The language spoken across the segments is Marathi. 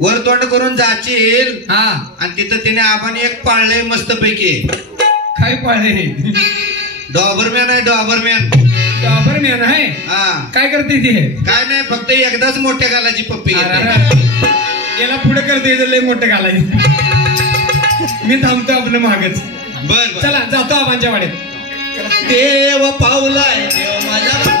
वर तोंड करून जाशील हा आणि तिथं तिने आपण एक पाळलंय मस्त पैकी. काय पाळले? डॉबरमॅन आहे डॉबरमॅन. डॉबरमॅन आहे. हा काय करते ते? काय नाही फक्त एकदाच मोठ्या गालाची पप्पी याला पुढे करते लय मोठं घालायचं. मी थांबतो आपलं मागच. बर चला जातो आबांच्या वाड्यात. देव पावलाय देव माझा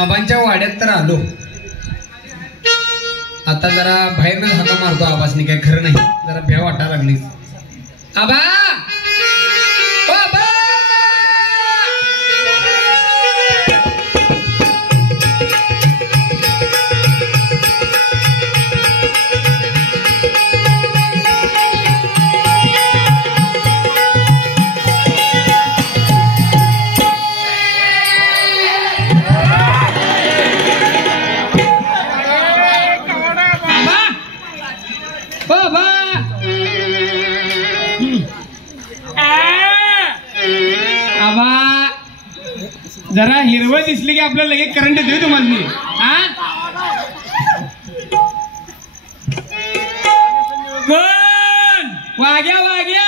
आबांच्या वाड्यात तर आलो. आता जरा बाहेर हाका मारतो आबासनी. काय खरं नाही. जरा भ्या वाटायला लागली. आबा ओ आबा जरा हिरवं दिसली की आपल्याला लगेच करंट देऊ तुम्हाला. कोण? वाग्या वाग्या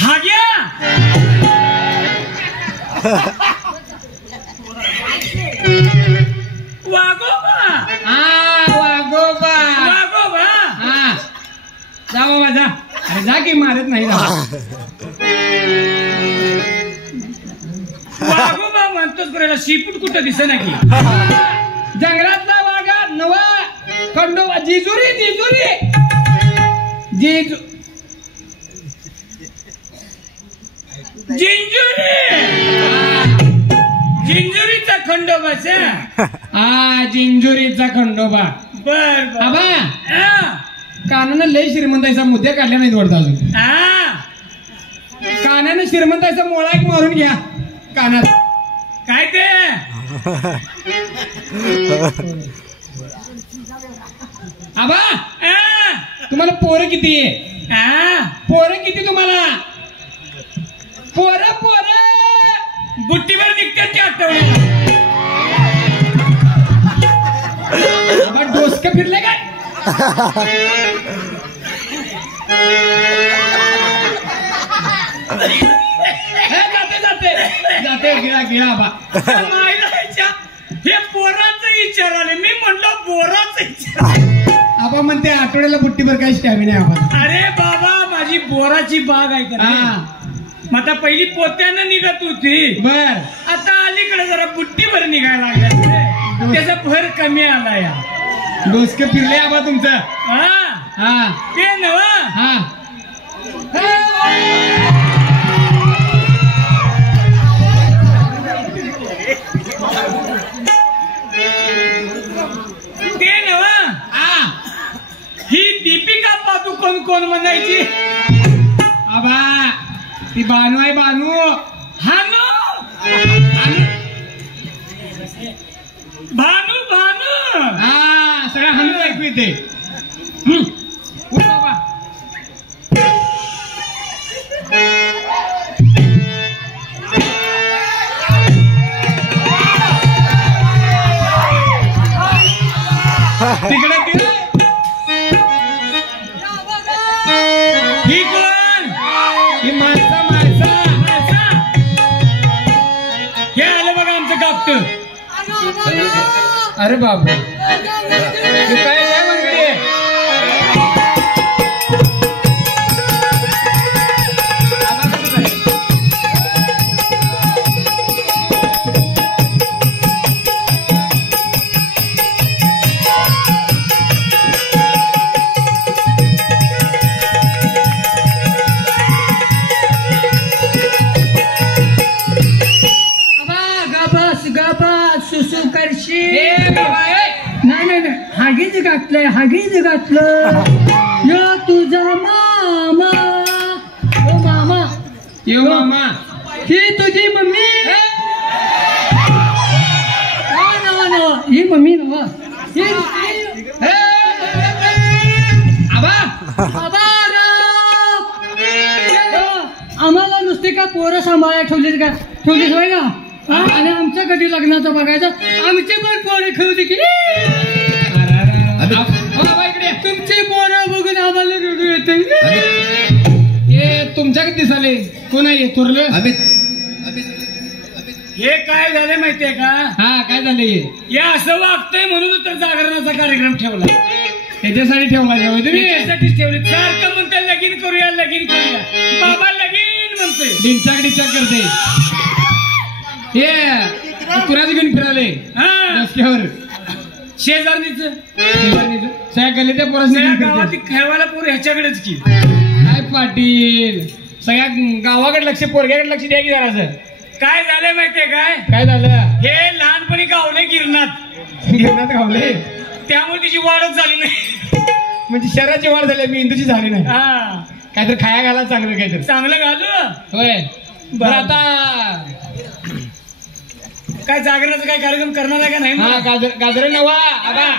हाग्या वागोबा. वागोबा वागोबा. जा बाबा जा. अरे जा की मारत नाही. वागोबा म्हणतोच करायला. शिपूट कुठं दिसे ना की जंगलातला वागा नवा खंडोबा. जिजुरी जिजुरी जिंजुरी जिंजुरीचा खंडोबाचा. हा जिंजुरीचा खंडोबा. बर आबा कानानं लय श्रीमंताचा मुद्दे काढल्या नाहीत वाटतं अजून. कानानं श्रीमंताचा मोळा एक मारून घ्या कानात. काय ते आबा तुम्हाला पोरं किती आहे? पोरं किती तुम्हाला? पोरं पोरं बुट्टीवर निघतात की आठवड्याला. डोसकं फिरले काय? जाते जाते जाते गिळा गिळा बा. हे पोराचं विचार आले. मी म्हणलं बोराचं विचार. आबा म्हणते आठवड्याला बुट्टीवर काही स्टॅमिना आहे आबा. अरे बाबा माझी बोराची बाग आहे का? मग आता पहिली पोत्यानं निघत होती. बर आता अलीकडे जरा बुट्टीवर निघायला लागल्या. त्याचा भर कमी आला. या डोसके फिरले आबा तुमचं. हा ते नवा. हा ते नवा. ही दीपिका पादुकोण कोण म्हणायची? आबा ती बानू आहे. बानू हानू भानू भानू. हा सगळं हानू ऐकू येते. बाबा तिकडे ही कोण? ही माणसा माणसा माणसा. हे आलं बघा आमचं कापट. अरे बाबा काय म्हणते? नाही हागीच घातलं या तुझा मामा ओ मामा यो मामा ही तुझी मम्मी नवा ही मम्मी नवा आम्हाला नुसती का पोरं सांभाळायला ठेवलीच होय का आणि आमच्या कधी लग्नाचं बघायचं आमची पण पोरं खेळली की तुमची पोरं बघून आम्हाला येते हे तुमच्याकडे दिसाले कोण आहे थोरलं हे काय झालंय माहितीये का हा काय झालंय हे असं वागतंय म्हणून तर जागरणाचा कार्यक्रम ठेवला त्याच्यासाठी ठेवला तुम्ही यासाठीच ठेवले सारखं म्हणते लगीन करूया बाबा लगीन म्हणतोय डिंचाक करते हे कुणाच घेऊन फिराले रस्त्यावर शेजारणीच सगळ्या गल्ली त्या गावात खेळवायला पोर ह्याच्याकडेच की काय पाटील सगळ्या गावाकडे लक्ष पोरग्याकडे लक्ष द्या की जरा काय झालंय माहितीये काय झालं हे लहानपणी गावले गिरणात गावले त्यामुळे तिची वाढच झाली नाही म्हणजे शरीराची वाढ झाली मेंदूची झाली नाही काहीतरी खाया घाला काहीतरी चांगलं घालू होय बरं आता काय जागरणाचा काय कार्यक्रम करणार आहे का नाही गाजर नवा आबा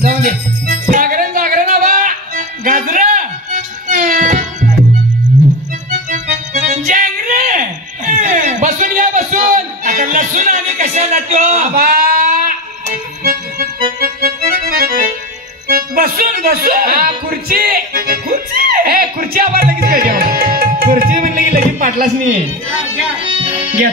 जाऊ दे जागरण आबा गाजर बसून या बसून आता लसूण आणि कशाला तो बसून खुर्ची आभार लगेच काय खुर्ची म्हणलं की लगेच पाटलाच नाही घ्या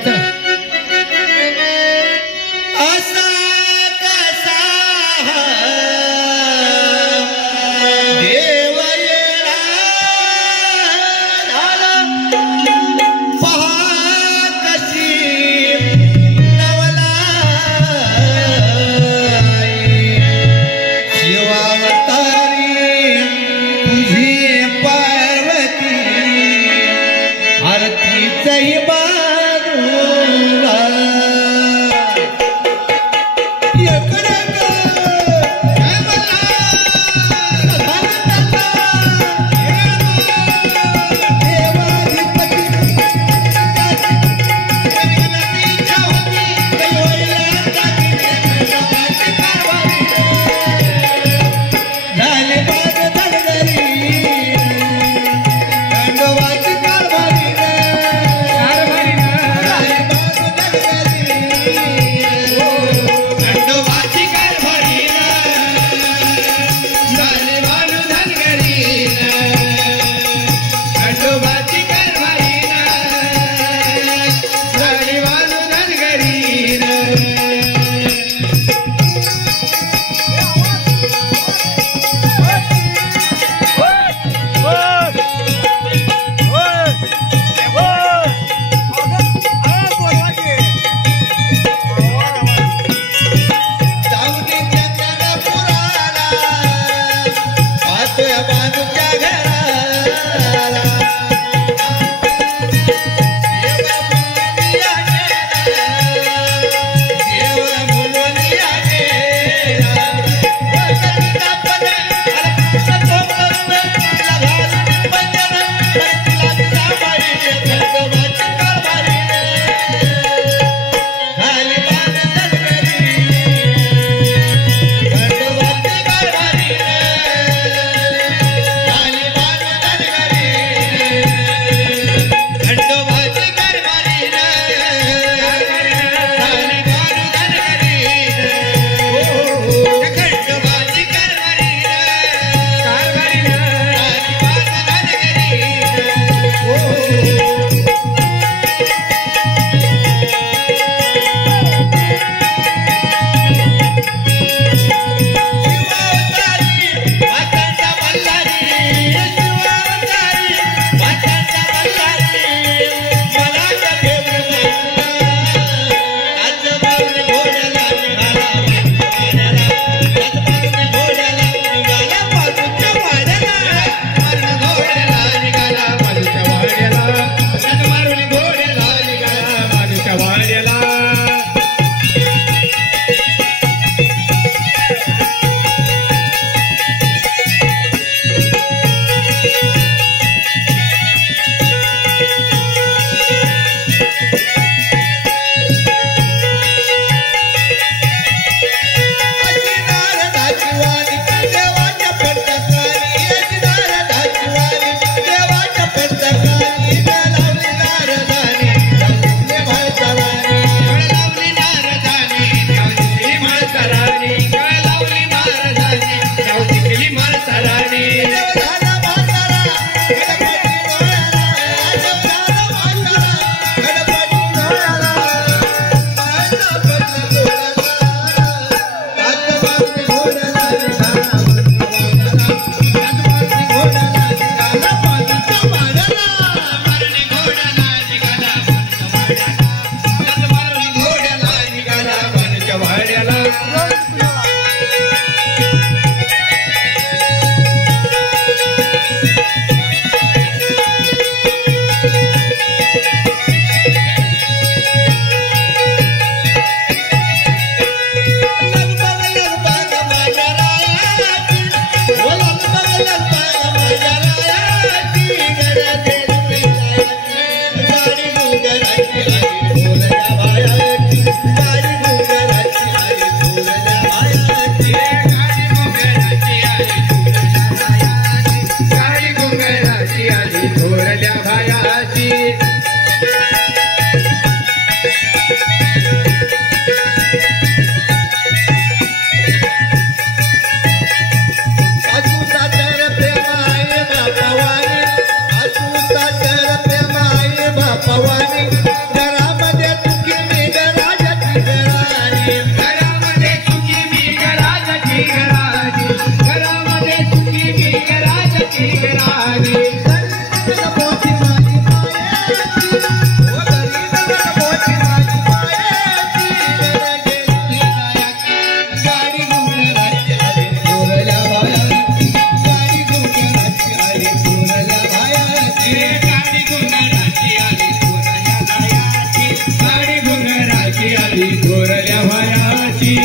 भायाची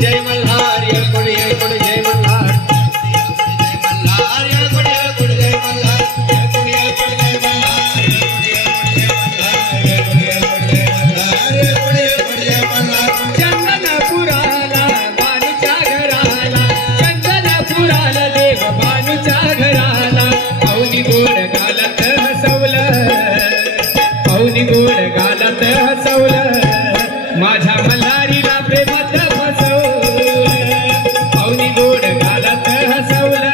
जय मल्हार जय मल्हार चंदनपुराला बानूच्या घराला चंदनपुराला देव बानूच्या घराला पाहुणी गोड घालत हसवलं पाहुणी गोड घालत हसवलं माझ्या मल्हारीला प्रेमात फसवलं पाहुणी गोड घालत हसवलं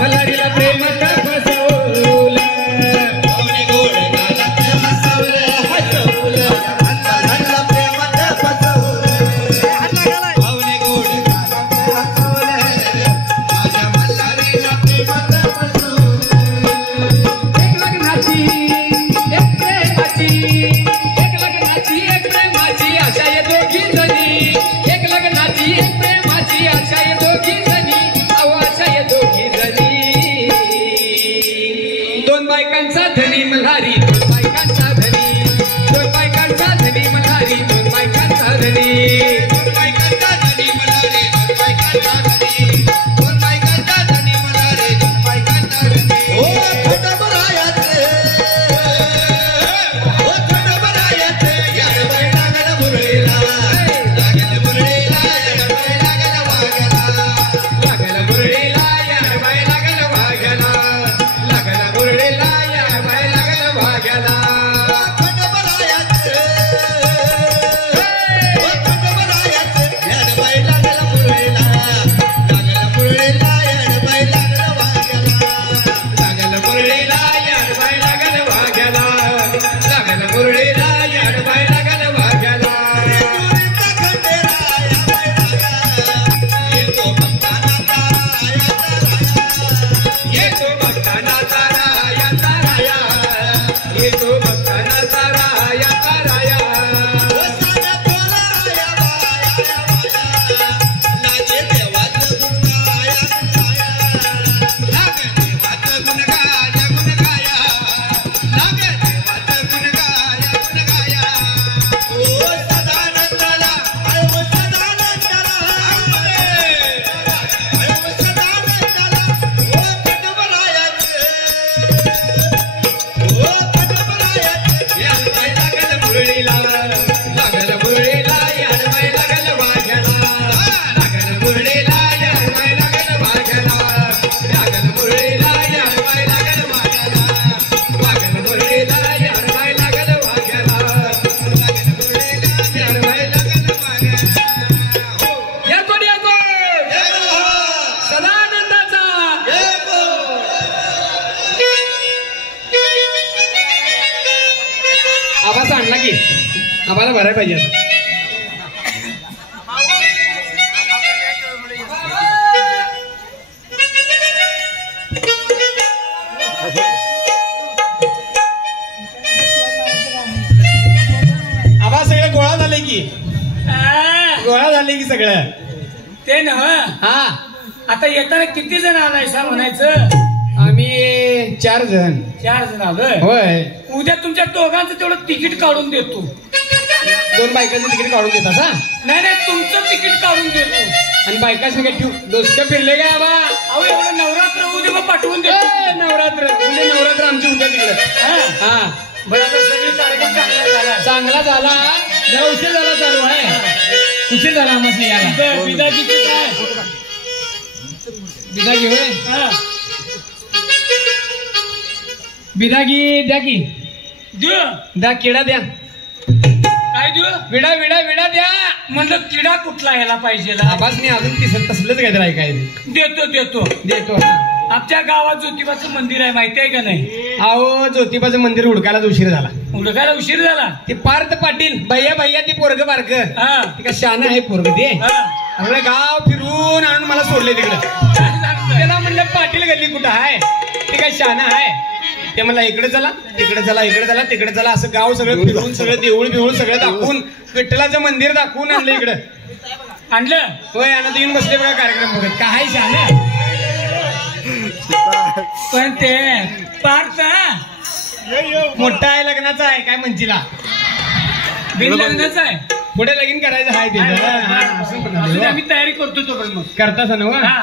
मल्हारीला प्रेमात फसवलं पाहुणी गोड घालत हसवलं मल्हारीला प्रेमात फसवलं पाहुणी गोड घालत हसवलं माझ्या मल्हारीला प्रेमात फसवलं एक लग्नाची एक प्रेमाची एक प्रेमाची आशा ये दोघी जणी एक लग्नाची एक प्रेमाची आशा ये दोघी जणी अहो आशा ये दोघी जणी दोन बायकांचा धनी मल्हारी दोन बायकांचा धनी दोन बायकांचा धनी मल्हारी दोन बायकांचा धनी दोन बायकांचा धनी मल्हारी दोन बायकांचा धनी दोन बायकांचा धनी मल्हारी दोन बायकांचा धनी ओ छोटा बरायाचे लागल विठू भक्तानाचा रायाचा राया आवाज आणला की आम्हाला भरायला पाहिजे आवाज सगळं गोळा झाले की गोळा झाले की सगळं ते ना हा आता येताना किती जण आलायसा म्हणायचं आम्ही 4 जण 4 जण आलोय होय उद्या तुमच्या दोघांचं तेवढं तिकीट काढून देतो 2 बायकांचं तिकीट काढून देता का नाही नाही तुमचं तिकीट काढून देतो आणि बायका सगळ्या ठेवू दोस्त फिरले का बा अहो एवढं नवरात्र उद्या मग पाठवून देतो नवरात्र उद्या नवरात्र आमची उद्या तिकडे हा बरं आता सगळे कार्यक्रम चांगला झाला चांगला झाला जरा उशीर झाला चालू आहे उशीर झाला आम्हाला यायला बिदागीचे काय बिदागी होय हा बिदागी द्या की देऊ द्या किडा द्या काय देऊ विडा विडा विडा द्या म्हणलं किडा कुठला यायला पाहिजे आवाज मी अजून तसलंच काहीतरी ऐकायचं देतो देतो देतो आमच्या गावात ज्योतिबाचं मंदिर आहे माहिती आहे का नाही अहो ज्योतिबाचं मंदिर हुडकायलाच उशीर झाला उडकायला उशीर झाला ते पार्थ पाटील भैया भैया ते पोरग बारक हा ते का शान आहे पोरग ते हा. आपलं गाव फिरून आणून मला सोडले तिकडे काय सांगतोय? त्याला म्हणलं पाटील गल्ली कुठं आहे ते काय शान आहे ते मला इकडे चला तिकडे चला इकडे चला तिकडे चला असं गाव सगळं फिरून सगळं देऊळ बिऊळ सगळं दाखवून विठ्ठलाचं मंदिर दाखवून आणलं इकडं आणलं होय आणि येऊन बसले बघा कार्यक्रम बघत काय शान पण ते पार्थ मोठा आहे लग्नाचा आहे काय म्हणशीला बिन लग्नाचं आहे पुढे लगीन करायचं आहे ते असं आम्ही तयारी करतो तोपर्यंत मग करताच ना हा